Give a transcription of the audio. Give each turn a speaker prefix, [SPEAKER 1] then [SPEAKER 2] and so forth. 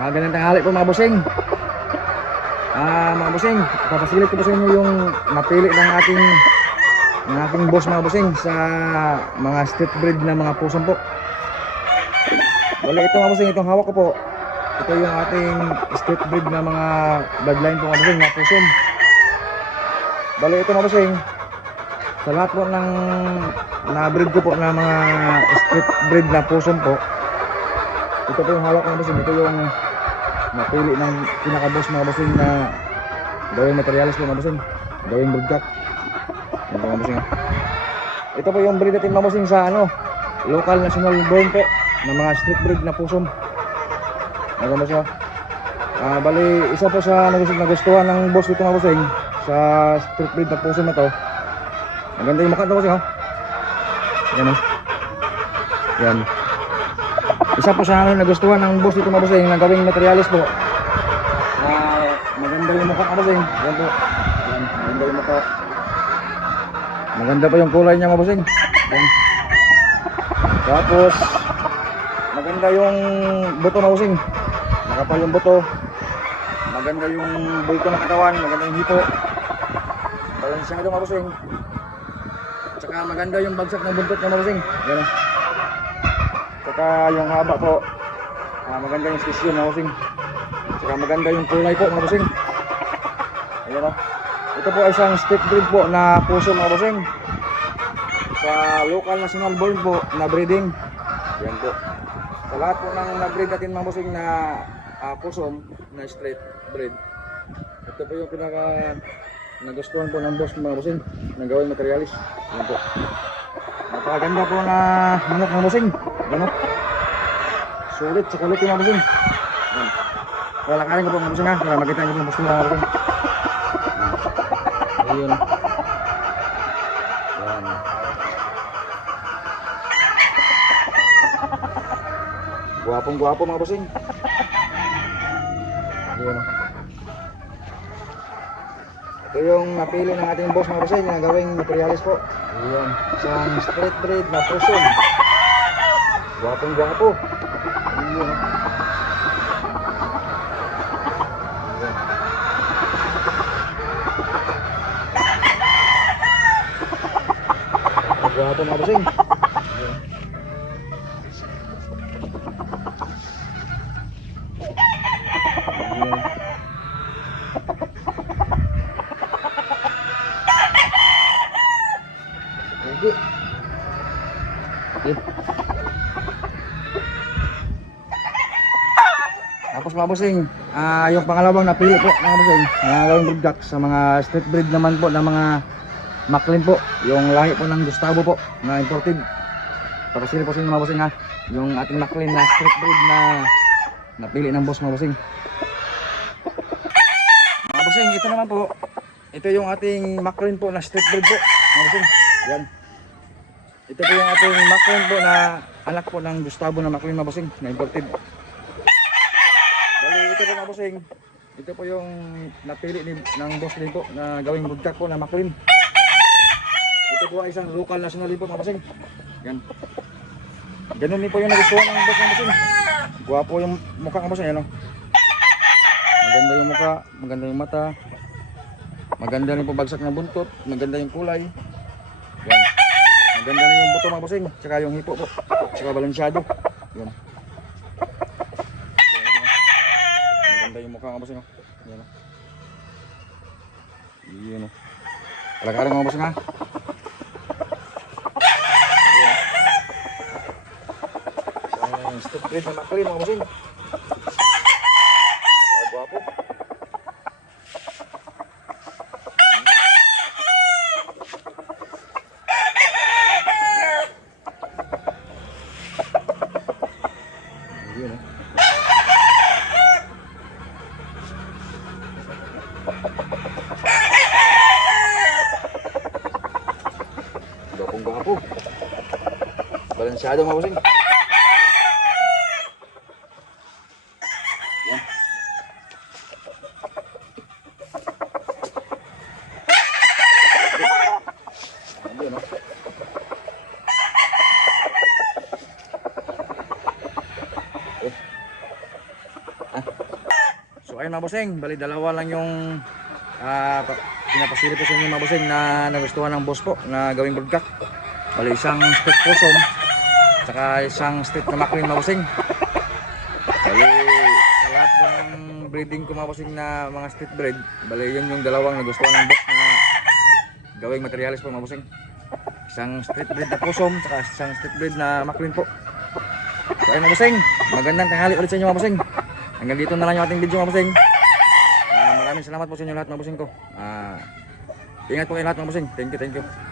[SPEAKER 1] Magandang tanghali po mga busing. Ah, mga busing, papasilip ko po sa inyo yung napili ng ating ng ating boss mga busing sa mga street breed na mga pusong po. Bali ito mga busing, itong hawak ko po. Ito yung ating street breed na mga bloodline po mga busing, mga pusong. Bali ito mga busing, sa lahat po ng na-breed ko po na mga street breed na pusong po, ito po yung hawak ng bossing. Ito yung napili ng pinaka-boss mga bossing na gawing materials po mga bossing. Gawing broodcock. Ito mga ah. Ito po yung breed natin mga bossing sa ano, local national born po ng mga street breed na pusom. Mga bossing. ah. Ah, bali, isa po sa nagustuhan, ng boss dito mga bossing sa street breed na pusom na to. Maganda yung mukha ito bossing. Oh. Yan oh. Yan. Isa po sa akin nagustuhan ng boss dito mga bossing na gawing materialis po. Ah, maganda yung mukha mga bossing. Yan po. Yan, maganda yung mukha. Maganda pa yung kulay niya. Yan. Tapos maganda yung buto mga bossing. Nakapal yung buto. Maganda yung bulto ng katawan, maganda yung hipo. Balansyado mga bossing. Tsaka maganda yung bagsak ng buntot mga bossing. Yan. oh. Saka yung haba po. Ah, maganda yung sisyo mga bossing. Saka maganda yung kulay po mga bossing. Ayan o. Ito po ay isang stick breed po na puso mga bossing. Sa local national born po na breeding. Yan po. Sa lahat po ng na-breed natin mga bossing na uh, pusom na straight breed. Ito po yung pinaka nagustuhan po ng boss mga bossing na gawing materialis. Yan po. Napakaganda po na manok mga bossing. Ano? Sulit sa kulit yung mga bossing. Yan. Lalakarin ko po mga bossing ha. Para makita niyo po postura mga bossing. Ayun. Guwapong guwapo mga bossing. Ayun. Ito yung napili ng ating boss mga bossing na gawing materialis po. Ayun. Isang straight breed na. Ayun. oh. Ayun. Ang Guwapo mga bossing. Tapos mga bossing, ah yung pangalawang napili po mga bossing, mga gawing broodcock sa mga street breed naman po ng mga Maclean po, yung lahi po ng Gustavo po na imported. Papasili po sa mga bossing ha, yung ating Maclean na street breed na napili ng boss mga bossing. Mga bossing, ito naman po, ito yung ating Maclean po na street breed po mga bossing. Yan. Ito po yung ating Maclean po na anak po ng Gustavo na Maclean mga bossing na imported. Ito po mga bossing. Ito po yung napili ni, ng boss din na gawing broodcock po na Maclean. Ito po ay isang local national din po mga bossing. Yan. Ganun din po yung nagustuhan ng boss bossing. Guwapo yung mukha ng bossing. Yan o. Maganda yung mukha, maganda yung mata. Maganda rin po bagsak ng buntot, maganda yung kulay. Yan. Maganda rin yung buto mga bossing, tsaka yung hipo po, tsaka balansyado. Yan. Maganda yung mukha mga bossing. oh. Yan. oh. Yan. oh. Kalakarin mga bossing ha. Grade na makali mga bossing. Napakagwapo. Yun eh. Gapong gapo. Balansyado mga bossing. Yan. Yun, oh. Eh. Ah. ayun bossing, bali dalawa lang yung pa- pinapasili po sa inyo mga na nagustuhan ng boss po na gawing broadcast. Bali isang possum, tsaka isang split na mackerel mga bossing. Bali sa lahat ng breeding ko mga bossing na mga split breed, bali yun yung dalawang nagustuhan ng boss na gawing materialis po mga bossing. Isang street breed na possum, tsaka isang street breed na mackerel po. So ayun mga bossing, magandang tanghali ulit sa inyo mga bossing. Hanggang dito na lang yung ating video mga bossing. Ah, maraming salamat po sa inyo lahat mga bossing ko. Ah, ingat po kayo lahat mga bossing. Thank you, thank you.